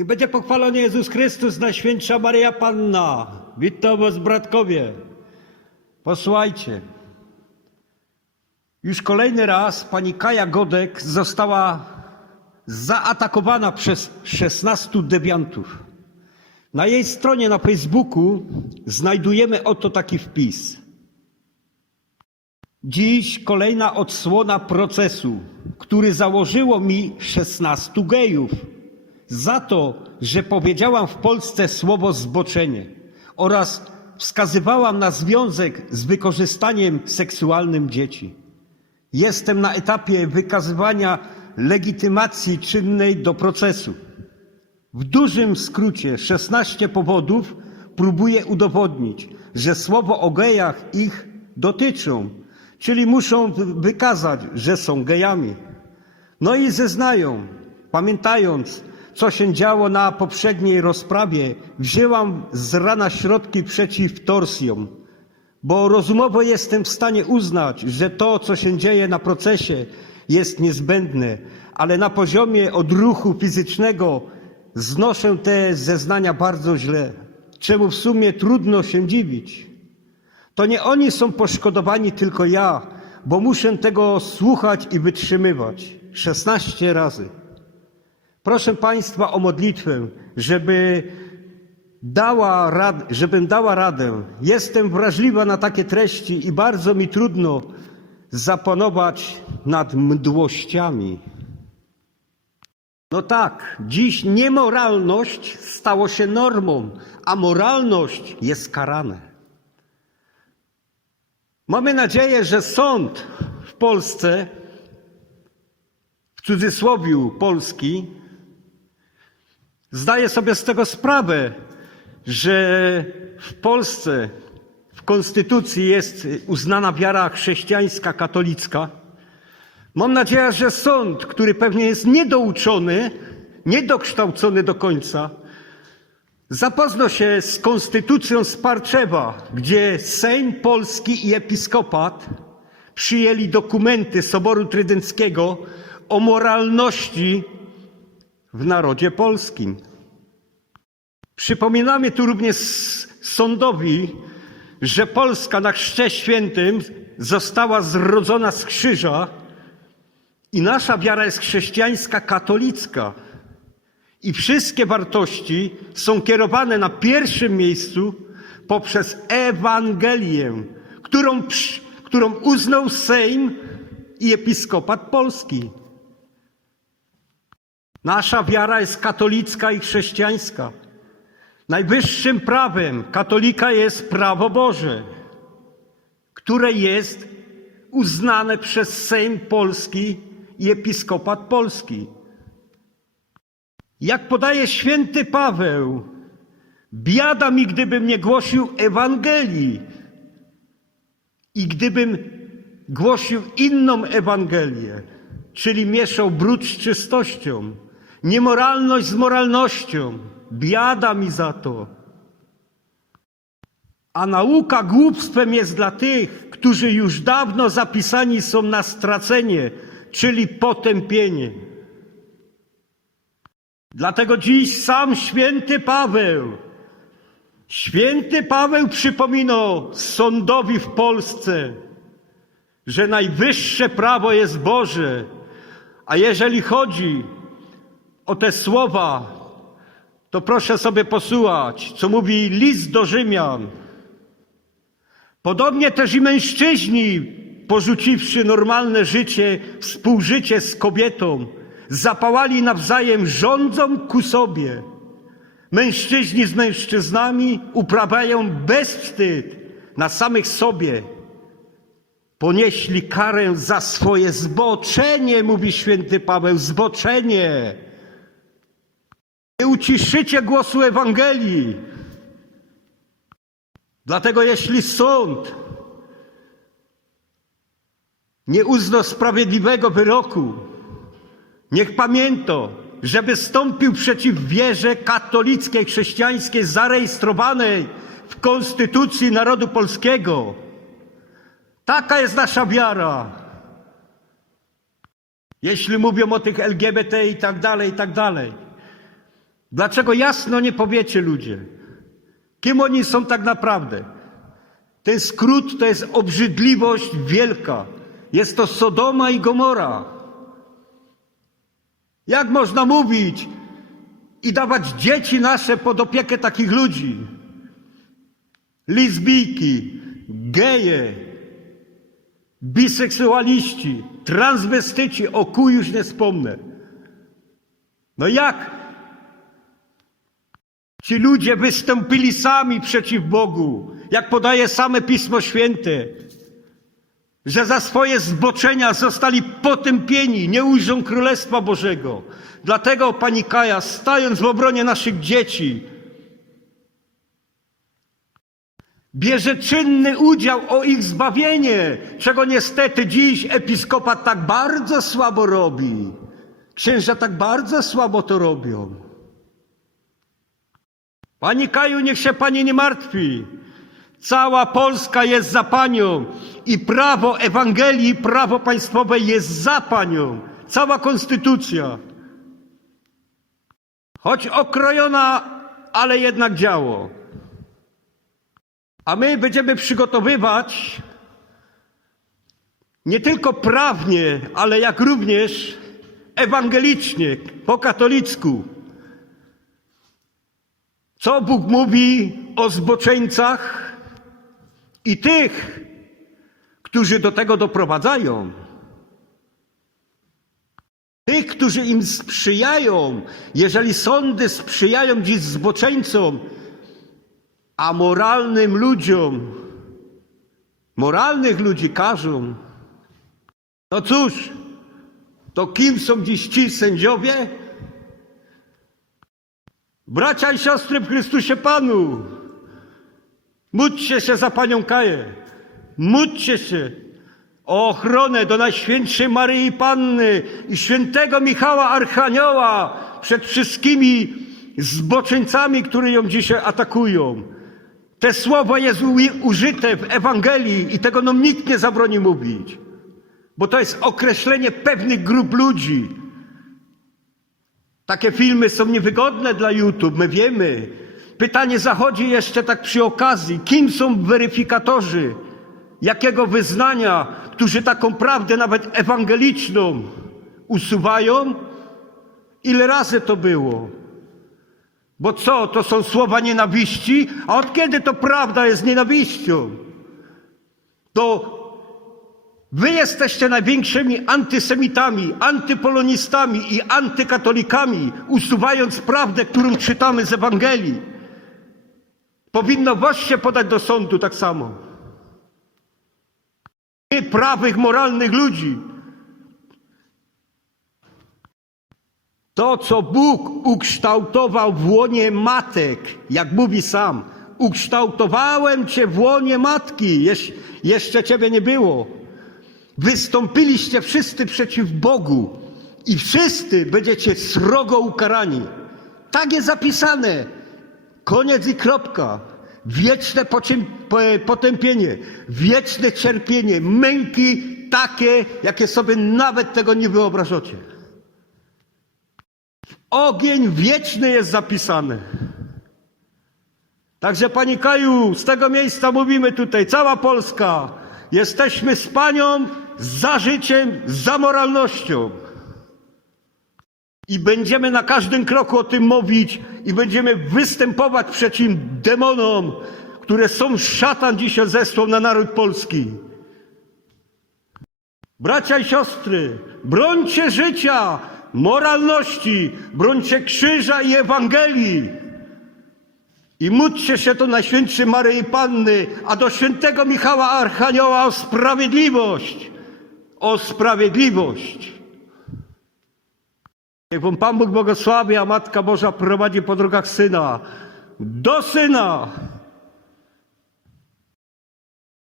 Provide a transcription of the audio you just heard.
I będzie pochwalony Jezus Chrystus, Najświętsza Maryja Panna. Witam was, bratkowie. Posłuchajcie. Już kolejny raz pani Kaja Godek została zaatakowana przez 16 dewiantów. Na jej stronie na Facebooku znajdujemy oto taki wpis. Dziś kolejna odsłona procesu, który założyło mi 16 gejów za to, że powiedziałam w Polsce słowo zboczenie oraz wskazywałam na związek z wykorzystaniem seksualnym dzieci. Jestem na etapie wykazywania legitymacji czynnej do procesu. W dużym skrócie 16 powodów próbuje udowodnić, że słowo o gejach ich dotyczą, czyli muszą wy- wykazać, że są gejami. No i zeznają, pamiętając, co się działo na poprzedniej rozprawie, wzięłam z rana środki przeciw torsjom, bo rozumowo jestem w stanie uznać, że to, co się dzieje na procesie, jest niezbędne, ale na poziomie odruchu fizycznego znoszę te zeznania bardzo źle, czemu w sumie trudno się dziwić. To nie oni są poszkodowani, tylko ja, bo muszę tego słuchać i wytrzymywać 16 razy. Proszę Państwa o modlitwę, żeby dała rad, żebym dała radę. Jestem wrażliwa na takie treści i bardzo mi trudno zapanować nad mdłościami. No tak, dziś niemoralność stało się normą, a moralność jest karane. Mamy nadzieję, że sąd w Polsce, w cudzysłowiu Polski, zdaje sobie z tego sprawę, że w Polsce w konstytucji jest uznana wiara chrześcijańska, katolicka. Mam nadzieję, że sąd, który pewnie jest niedouczony, niedokształcony do końca, zapoznał się z konstytucją z Parczewa, gdzie Sejm Polski i Episkopat przyjęli dokumenty Soboru Trydenckiego o moralności w narodzie polskim. Przypominamy tu również sądowi, że Polska na Chrzcie Świętym została zrodzona z krzyża i nasza wiara jest chrześcijańska, katolicka. I wszystkie wartości są kierowane na pierwszym miejscu poprzez Ewangelię, którą, którą uznał Sejm i Episkopat Polski. Nasza wiara jest katolicka i chrześcijańska. Najwyższym prawem katolika jest prawo Boże, które jest uznane przez Sejm Polski i Episkopat Polski. Jak podaje święty Paweł, biada mi, gdybym nie głosił Ewangelii i gdybym głosił inną Ewangelię, czyli mieszał brud z czystością, niemoralność z moralnością. Biada mi za to. A nauka głupstwem jest dla tych, którzy już dawno zapisani są na stracenie, czyli potępienie. Dlatego dziś sam święty Paweł, święty Paweł przypominał sądowi w Polsce, że najwyższe prawo jest Boże, a jeżeli chodzi o te słowa, to proszę sobie posłuchać, co mówi list do Rzymian. Podobnie też i mężczyźni, porzuciwszy normalne życie, współżycie z kobietą, zapałali nawzajem rządzą ku sobie. Mężczyźni z mężczyznami uprawiają bezwstyd na samych sobie. Ponieśli karę za swoje zboczenie, mówi święty Paweł, zboczenie. Uciszycie głosu Ewangelii. Dlatego jeśli sąd nie uzna sprawiedliwego wyroku, niech pamięta, że wystąpił przeciw wierze katolickiej, chrześcijańskiej, zarejestrowanej w Konstytucji Narodu Polskiego. Taka jest nasza wiara. Jeśli mówią o tych LGBT i tak dalej, i tak dalej. Dlaczego jasno nie powiecie ludzie? Kim oni są tak naprawdę? Ten skrót to jest obrzydliwość wielka. Jest to Sodoma i Gomora. Jak można mówić i dawać dzieci nasze pod opiekę takich ludzi? Lesbijki, geje, biseksualiści, transwestyci, o kuj już nie wspomnę. No jak ci ludzie wystąpili sami przeciw Bogu, jak podaje same Pismo Święte, że za swoje zboczenia zostali potępieni, nie ujrzą Królestwa Bożego. Dlatego pani Kaja, stając w obronie naszych dzieci, bierze czynny udział o ich zbawienie, czego niestety dziś episkopat tak bardzo słabo robi. Księża tak bardzo słabo to robią. Pani Kaju, niech się pani nie martwi. Cała Polska jest za panią i prawo Ewangelii, prawo państwowe jest za panią. Cała konstytucja. Choć okrojona, ale jednak działo. A my będziemy przygotowywać nie tylko prawnie, ale jak również ewangelicznie, po katolicku. Co Bóg mówi o zboczeńcach i tych, którzy do tego doprowadzają? Tych, którzy im sprzyjają, jeżeli sądy sprzyjają dziś zboczeńcom, a moralnym ludziom, moralnych ludzi każą. No cóż, to kim są dziś ci sędziowie? Bracia i siostry w Chrystusie Panu, módlcie się za Panią Kaję, módlcie się o ochronę do Najświętszej Maryi Panny i świętego Michała Archanioła przed wszystkimi zboczeńcami, które ją dzisiaj atakują. Te słowo jest użyte w Ewangelii i tego nam nikt nie zabroni mówić, bo to jest określenie pewnych grup ludzi. Takie filmy są niewygodne dla YouTube, my wiemy. Pytanie zachodzi jeszcze tak przy okazji, kim są weryfikatorzy, jakiego wyznania, którzy taką prawdę nawet ewangeliczną usuwają? Ile razy to było? Bo co, to są słowa nienawiści? A od kiedy to prawda jest nienawiścią? To wy jesteście największymi antysemitami, antypolonistami i antykatolikami, usuwając prawdę, którą czytamy z Ewangelii. Powinno was się podać do sądu tak samo. My, prawych, moralnych ludzi. To, co Bóg ukształtował w łonie matek, jak mówi sam, ukształtowałem cię w łonie matki, Jesz jeszcze ciebie nie było. Wystąpiliście wszyscy przeciw Bogu i wszyscy będziecie srogo ukarani. Tak jest zapisane. Koniec i kropka. Wieczne potępienie, wieczne cierpienie, męki takie, jakie sobie nawet tego nie wyobrażacie. Ogień wieczny jest zapisany. Także Pani Kaju, z tego miejsca mówimy tutaj, cała Polska, jesteśmy z Panią za życiem, za moralnością. I będziemy na każdym kroku o tym mówić i będziemy występować przeciw demonom, które są szatan dzisiaj zesłał na naród polski. Bracia i siostry, brońcie życia, moralności, brońcie krzyża i Ewangelii. I módlcie się do Najświętszej Maryi Panny, a do świętego Michała Archanioła o sprawiedliwość. O sprawiedliwość. Niech wam Pan Bóg błogosławi, a Matka Boża prowadzi po drogach Syna. Do Syna!